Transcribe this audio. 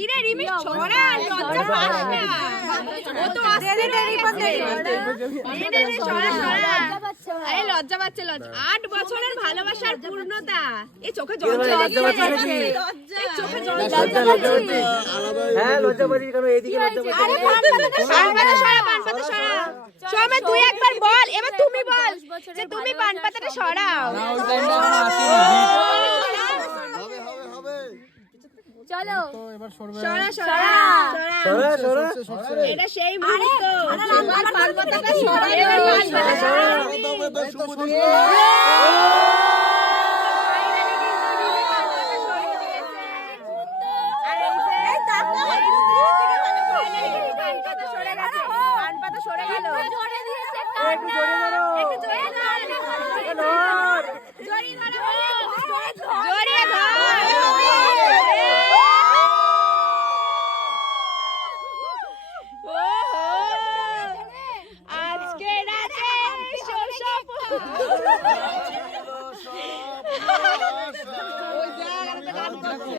কি রে রিমি ছড়া লজ্জা পাস না ও তো আসছে রে রে রে ছড়া ছড়া আরে লজ্জা পাচ্ছে লজ্জা আট বছরের ভালোবাসার পূর্ণতা এই চোখে জল চলে লজ্জা এই চোখে জল লজ্জা লজ্জা হ্যাঁ লজ্জা পাচ্ছি কেন এদিকে লজ্জা পাচ্ছি আরে পান পাতা সরা পান পাতা সরা সৌম্য তুই একবার বল এবার তুমি বল যে তুমি পান পাতাটা সরাও চলো। সরা সরা সরা। সরা এটা সেই মুহূর্ত। এবার পান পাতাটা সরা এবার পান পাতা সরা সরে একটু জোরে ধরো জোরে ধর ধর। ধরো জড়িয়ে ধর 哈哈哈哈